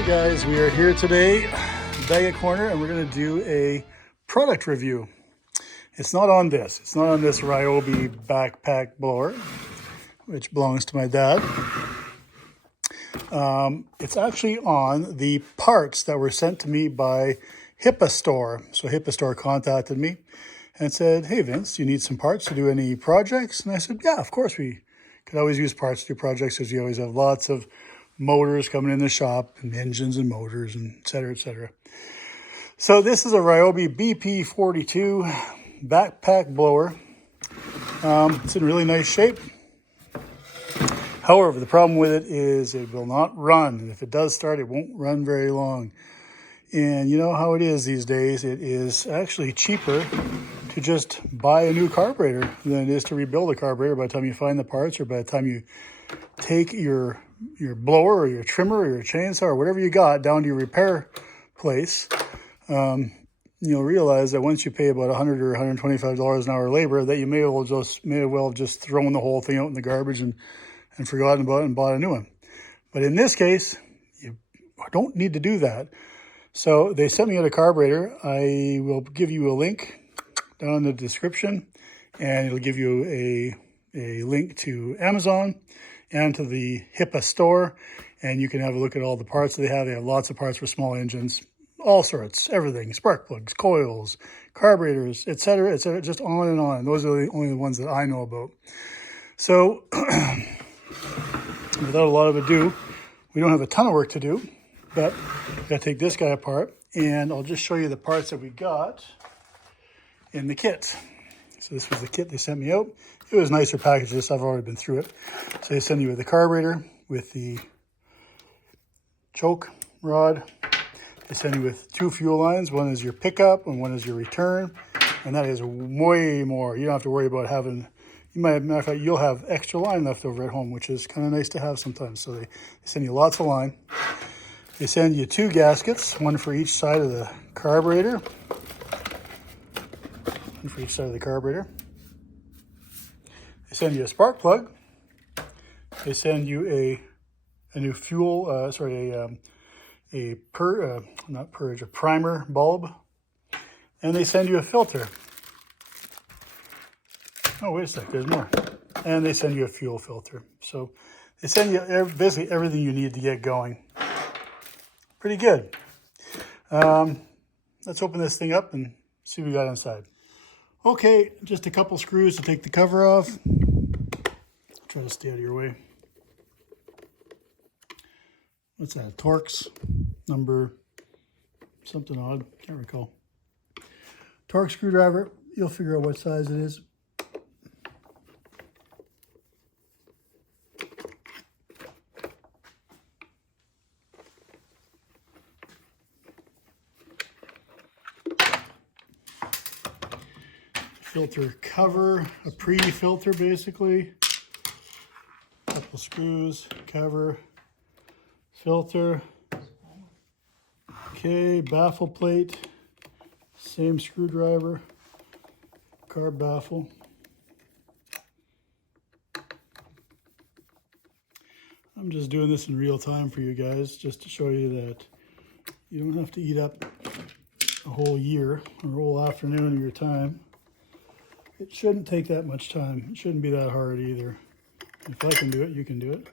Okay guys, we are here today, Bag a Corner, and we're going to do a product review. It's not on this Ryobi backpack blower, which belongs to my dad. It's actually on the parts that were sent to me by Hipa store. So Hipa store contacted me and said, "Hey Vince, do you need some parts to do any projects?" And I said, "Yeah, of course we could always use parts to do projects, because you always have lots of motors coming in the shop, and engines and motors, and et cetera, et cetera." So this is a Ryobi BP2 backpack blower. It's in really nice shape. However, the problem with it is it will not run. And if it does start, it won't run very long. And you know how it is these days. It is actually cheaper to just buy a new carburetor than it is to rebuild a carburetor by the time you find the parts, or by the time you take your blower or your trimmer or your chainsaw or whatever you got down to your repair place. You'll realize that once you pay about $100 or $125 an hour labor, that you may well have just thrown the whole thing out in the garbage and forgotten about it and bought a new one. But in this case, you don't need to do that. So they sent me out a carburetor. I will give you a link down in the description, and it'll give you a link to Amazon and to the Hipa store, and you can have a look at all the parts that they have. They have lots of parts for small engines, all sorts, everything, spark plugs, coils, carburetors, etc., just on and on. Those are only the ones that I know about. So without a lot of ado, we don't have a ton of work to do, but we've got to take this guy apart, and I'll just show you the parts that we got in the kit. So this was the kit they sent me out. It was nicer packaged. This, I've already been through it. So they send you with the carburetor, with the choke rod. They send you with two fuel lines. One is your pickup and one is your return. And that is way more. You don't have to worry about having, matter of fact, you'll have extra line left over at home, which is kind of nice to have sometimes. So they send you lots of line. They send you two gaskets, one for each side of the carburetor. One for each side of the carburetor. They send you a spark plug. They send you a new fuel, a primer bulb, and they send you a filter. Oh, wait a sec, there's more. And they send you a fuel filter. So they send you basically everything you need to get going. Pretty good. Let's open this thing up and see what we got inside. Okay, just a couple screws to take the cover off. Try to stay out of your way. What's that? Torx number something odd. Can't recall. Torx screwdriver. You'll figure out what size it is. Filter cover, a pre-filter basically. Couple screws, cover, filter. Okay, baffle plate, same screwdriver, carb baffle. I'm just doing this in real time for you guys, just to show you that you don't have to eat up a whole year or a whole afternoon of your time. It shouldn't take that much time. It shouldn't be that hard either. If I can do it, you can do it.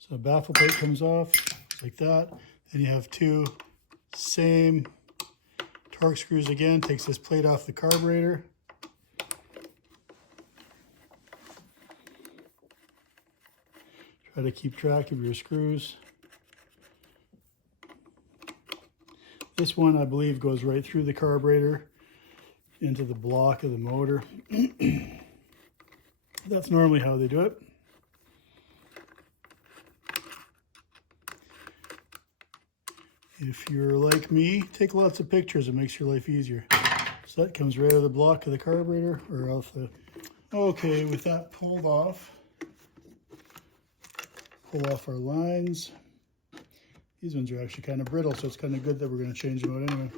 So the baffle plate comes off like that. Then you have two same Torx screws again. Takes this plate off the carburetor. Try to keep track of your screws. This one, I believe, goes right through the carburetor into the block of the motor. That's normally how they do it. If you're like me, take lots of pictures. It makes your life easier. So that comes right out of the block of the carburetor, or off the... Okay, with that pulled off, pull off our lines. These ones are actually kind of brittle, so it's kind of good that we're going to change them out anyway.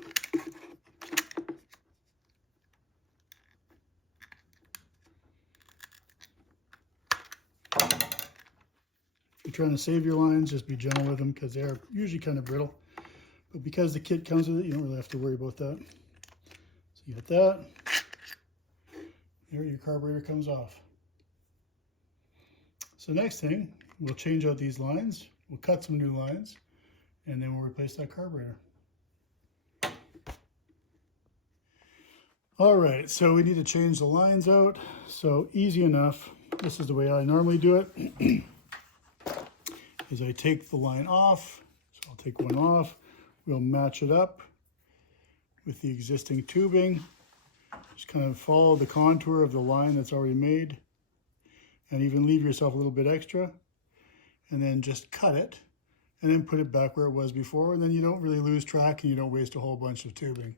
If you're trying to save your lines, just be gentle with them, because they are usually kind of brittle. But because the kit comes with it, you don't really have to worry about that. So you got that. There, your carburetor comes off. So next thing, we'll change out these lines. We'll cut some new lines, and then we'll replace that carburetor. All right, so we need to change the lines out. So easy enough. This is the way I normally do it. Is I take the line off. So I'll take one off. We'll match it up with the existing tubing. Just kind of follow the contour of the line that's already made, and even leave yourself a little bit extra, and then just cut it and then put it back where it was before, and then you don't really lose track and you don't waste a whole bunch of tubing.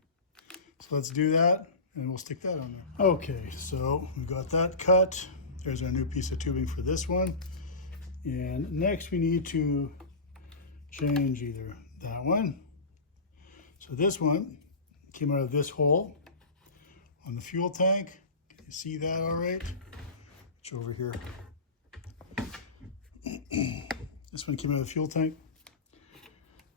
So let's do that, and we'll stick that on there. Okay, so we've got that cut. There's our new piece of tubing for this one. And next we need to change either that one. So this one came out of this hole on the fuel tank. Can you see that all right? It's over here. This one came out of the fuel tank.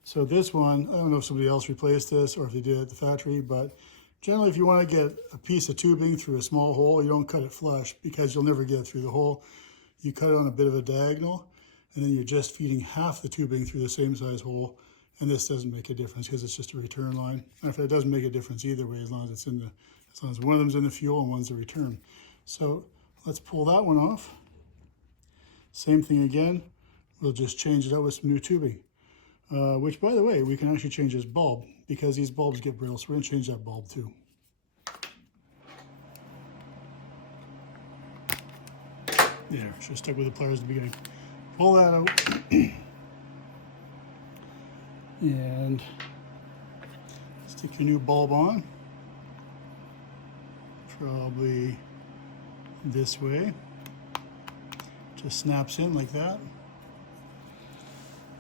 So this one, I don't know if somebody else replaced this or if they did it at the factory, but generally if you want to get a piece of tubing through a small hole, you don't cut it flush because you'll never get it through the hole. You cut it on a bit of a diagonal, and then you're just feeding half the tubing through the same size hole, and this doesn't make a difference because it's just a return line. And if it doesn't make a difference either way, as long as it's in the, as long as one of them's in the fuel and one's the return. So let's pull that one off. Same thing again. We'll just change it out with some new tubing, which, by the way, we can actually change this bulb because these bulbs get brittle, so we're going to change that bulb too. There, should have stuck with the pliers at the beginning. Pull that out. And stick your new bulb on. Probably this way. Just snaps in like that.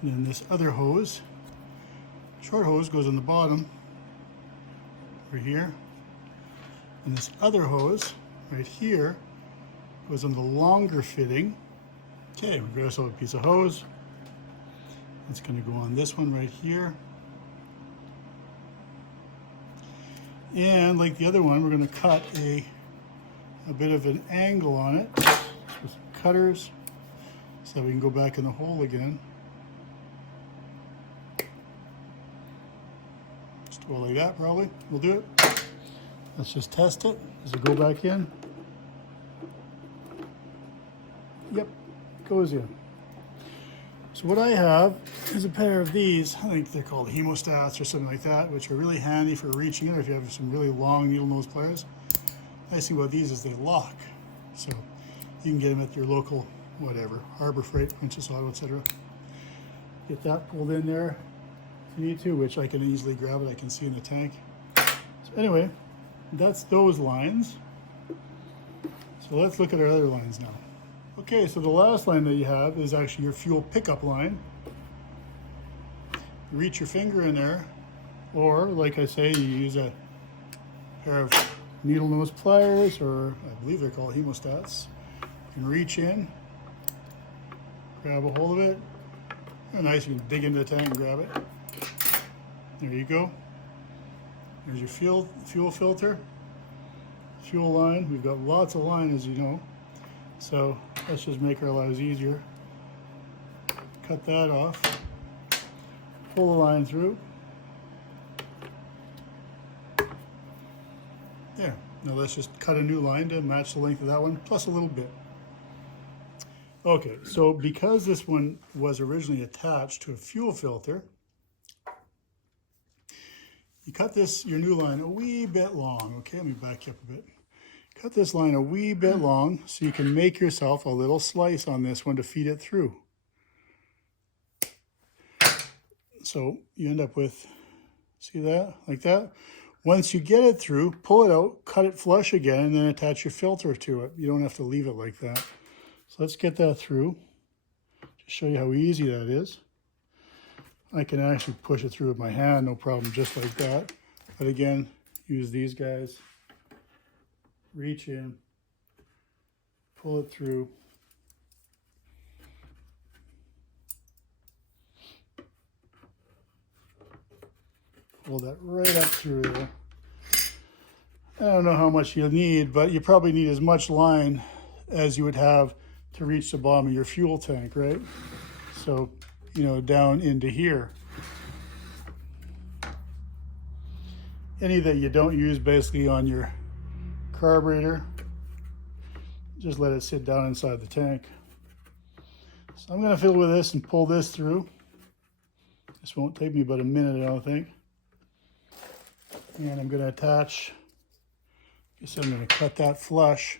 And then this other hose, short hose, goes on the bottom over here. And this other hose right here goes on the longer fitting. Okay, we've got ourselves a piece of hose. It's going to go on this one right here. And like the other one, we're going to cut a bit of an angle on it with cutters so that we can go back in the hole again. Just go like that probably. We'll do it. Let's just test it. Does it go back in? Yep, it goes in. So what I have is a pair of these. I think they're called hemostats or something like that, which are really handy for reaching in if you have some really long needle nose pliers. Nice thing about these is they lock. So you can get them at your local, whatever, Harbor Freight, Princess Auto, etc. Get that pulled in there if you need to, which I can easily grab it. I can see in the tank. So anyway, that's those lines. So let's look at our other lines now. Okay, so the last line that you have is actually your fuel pickup line. Reach your finger in there, or like I say, you use a pair of needle nose pliers, or I believe they're called hemostats. You can reach in, grab a hold of it. They're nice, you can dig into the tank and grab it. There you go. There's your fuel filter, fuel line. We've got lots of line, as you know. So let's just make our lives easier. Cut that off. Pull the line through. There. Now let's just cut a new line to match the length of that one, plus a little bit. Okay, so because this one was originally attached to a fuel filter, you cut this, your new line, a wee bit long. Okay, let me back you up a bit. Cut this line a wee bit long so you can make yourself a little slice on this one to feed it through. So you end up with, see that, like that? Once you get it through, pull it out, cut it flush again, and then attach your filter to it. You don't have to leave it like that. So let's get that through. Just show you how easy that is. I can actually push it through with my hand, no problem, just like that. But again, use these guys. Reach in, pull it through. pull that right up through there. I don't know how much you'll need, but you probably need as much line as you would have to reach the bottom of your fuel tank, right? So, you know, down into here. Any that you don't use basically on your carburetor, just let it sit down inside the tank. So I'm going to fill with this and pull this through. This won't take me but a minute, I don't think. And I'm going to attach, I guess I'm going to cut that flush.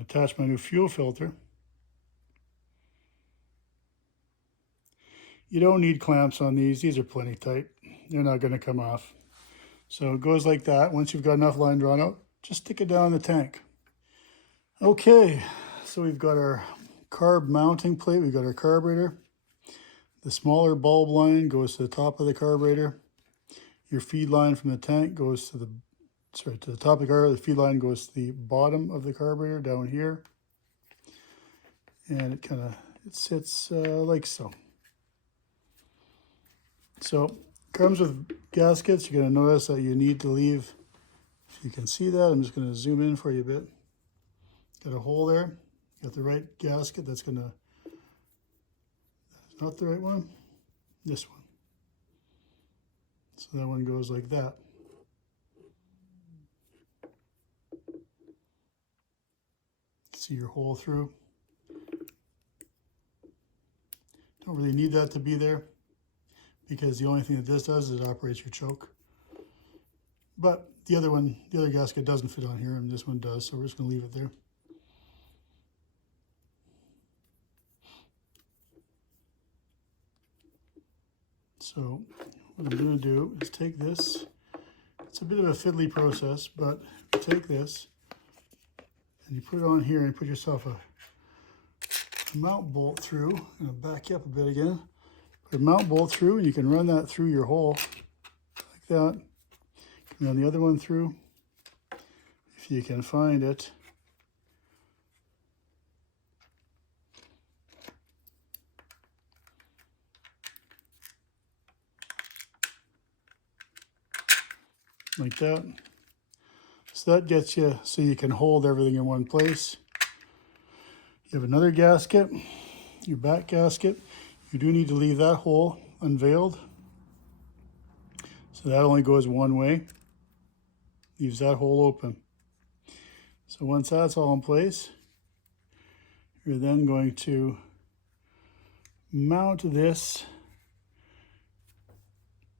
Attach my new fuel filter. You don't need clamps on these. These are plenty tight. They're not going to come off. So it goes like that. Once you've got enough line drawn out, just stick it down in the tank. Okay, so we've got our carb mounting plate. We've got our carburetor. The smaller bulb line goes to the top of the carburetor. Your feed line from the tank goes to the top of the carburetor. The feed line goes to the bottom of the carburetor down here. And it sits like so. So comes with gaskets. You're going to notice that you need to leave, if you can see that, I'm just going to zoom in for you a bit. Got a hole there. Got the right gasket. That's not the right one. This one. So that one goes like that. See your hole through. Don't really need that to be there, because the only thing that this does is it operates your choke. But the other gasket doesn't fit on here, and this one does, so we're just going to leave it there. So what I'm going to do is take this. It's a bit of a fiddly process, but take this and you put it on here and put yourself a mount bolt through. I'm going to back you up a bit again. Put a mount bolt through, and you can run that through your hole like that. And then the other one through, if you can find it. Like that. So that gets you so you can hold everything in one place. You have another gasket, your back gasket. You do need to leave that hole unveiled. So that only goes one way. Leaves that hole open. So once that's all in place, you're then going to mount this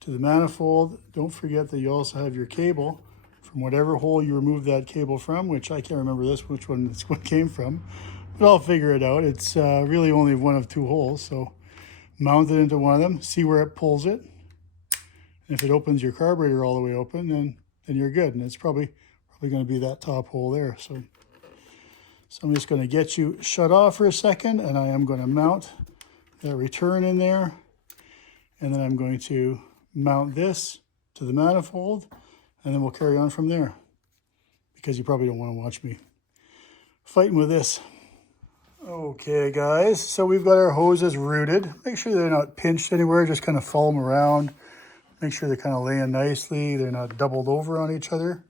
to the manifold. Don't forget that you also have your cable from whatever hole you removed that cable from, which I can't remember which one this one came from, but I'll figure it out. It's really only one of two holes, so mount it into one of them, see where it pulls it. And if it opens your carburetor all the way open, then you're good. And it's probably going to be that top hole there. So I'm just going to get you shut off for a second, and I am going to mount that return in there. And then I'm going to mount this to the manifold, and then we'll carry on from there, because you probably don't want to watch me fighting with this. Okay guys, so we've got our hoses rooted. Make sure they're not pinched anywhere, just kind of follow them around. Make sure they're kind of laying nicely. They're not doubled over on each other.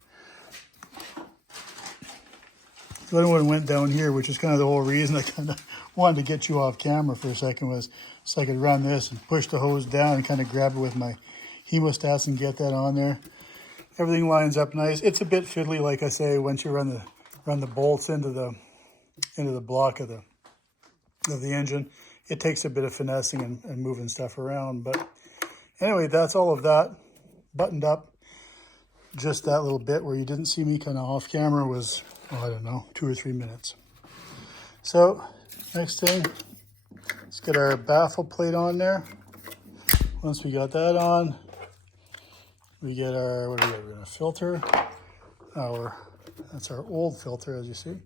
The other one went down here, which is kind of the whole reason I kind of wanted to get you off camera for a second, was so I could run this and push the hose down and kind of grab it with my hemostats and get that on there. Everything lines up nice. It's a bit fiddly, like I say, once you run the bolts into the block of the engine. It takes a bit of finessing and moving stuff around, but anyway, that's all of that buttoned up. Just that little bit where you didn't see me kind of off camera was, oh, I don't know, 2 or 3 minutes. So next thing, let's get our baffle plate on there. Once we got that on, we get our, what do we got? We're gonna filter that's our old filter, as you see.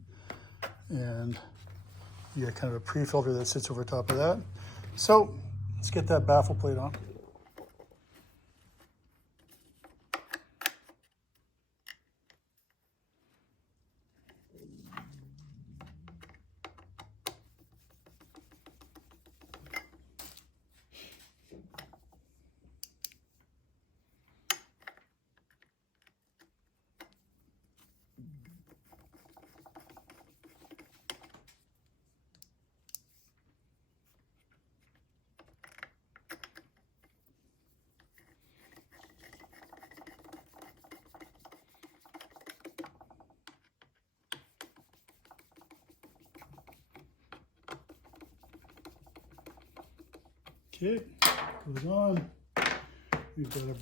And you get kind of a pre-filter that sits over top of that. So let's get that baffle plate on. Okay, goes on. We've got a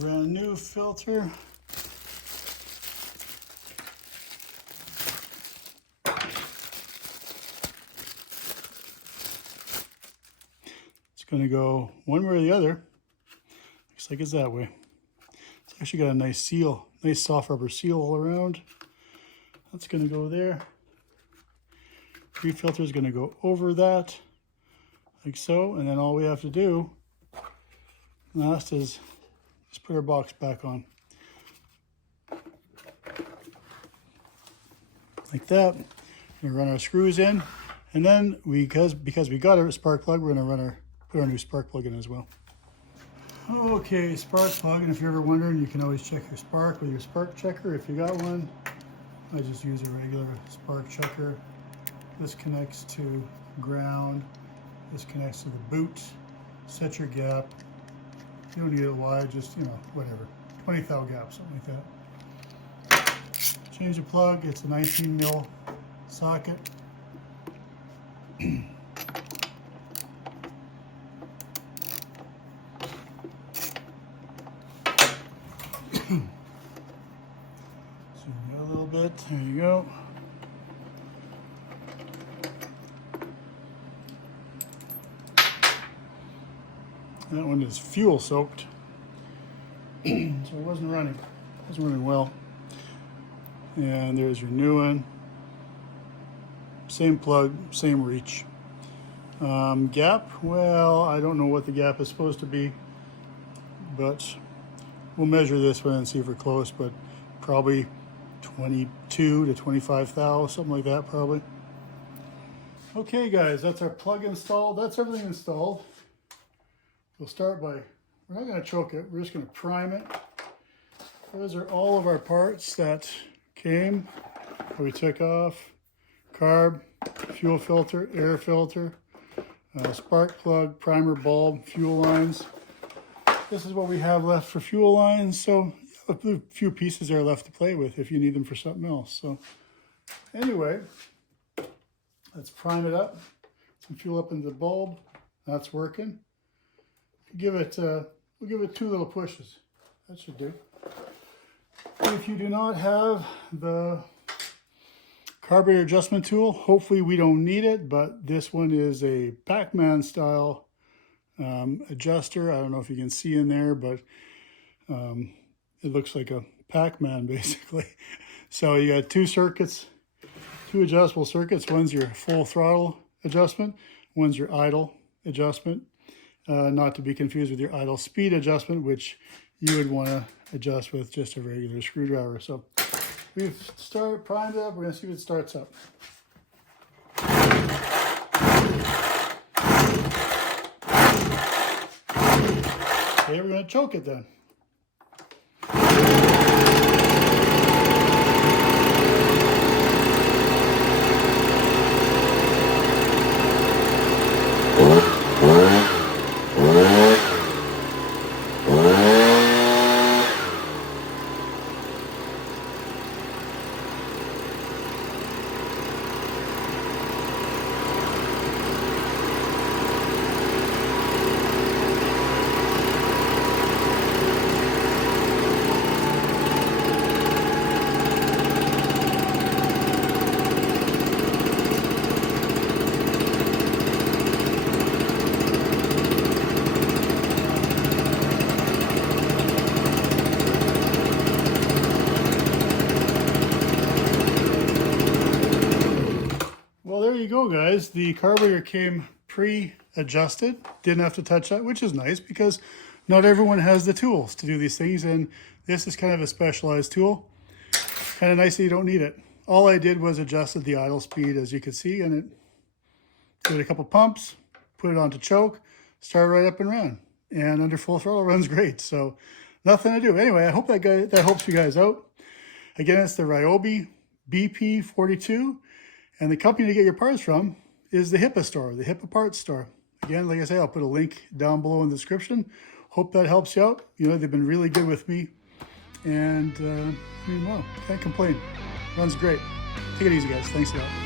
brand new filter. It's going to go one way or the other. Looks like it's that way. It's actually got a nice seal, nice soft rubber seal all around. That's going to go there. Pre-filter is going to go over that, like so, and then all we have to do last is just put our box back on. Like that. We're going to run our screws in, and then because we got a spark plug, we're going to put our new spark plug in as well. Okay, spark plug, and if you're ever wondering, you can always check your spark with your spark checker if you got one. I just use a regular spark checker. This connects to ground. This connects to the boot. Set your gap. You don't need it wide, just, you know, whatever. 20 thou gap, something like that. Change the plug. It's a 19 mil socket. Zoom out a little bit. There you go. That one is fuel soaked, so it wasn't running. It wasn't running well. And there's your new one. Same plug, same reach. Gap, well, I don't know what the gap is supposed to be, but we'll measure this one and see if we're close, but probably 22 to 25 thou, something like that probably. Okay guys, that's our plug installed. That's everything installed. We'll start by, we're not going to choke it, we're just going to prime it. Those are all of our parts that came, that we took off. Carb, fuel filter, air filter, spark plug, primer, bulb, fuel lines. This is what we have left for fuel lines, so a few pieces are left to play with if you need them for something else. So anyway, let's prime it up. Some fuel up into the bulb. That's working. We'll give it 2 little pushes. That should do. If you do not have the carburetor adjustment tool, hopefully we don't need it, but this one is a Pac-Man style adjuster. I don't know if you can see in there, but it looks like a Pac-Man basically. So you got 2 circuits, 2 adjustable circuits. One's your full throttle adjustment, one's your idle adjustment. Not to be confused with your idle speed adjustment, which you would want to adjust with just a regular screwdriver. So we've primed it up. We're going to see if it starts up. Okay, we're going to choke it then. Well, there you go, guys. The carburetor came pre-adjusted. Didn't have to touch that, which is nice because not everyone has the tools to do these things, and this is kind of a specialized tool. Kind of nice that you don't need it. All I did was adjusted the idle speed, as you can see, and it did a couple pumps, put it onto choke, started right up and ran. And under full throttle runs great, so nothing to do. Anyway, I hope that helps you guys out. Again, it's the Ryobi BP2, and the company to get your parts from is the Hipa store, the Hipa parts store. Again, like I say, I'll put a link down below in the description. Hope that helps you out. You know, they've been really good with me, and well, can't complain. Runs great. Take it easy, guys. Thanks a lot.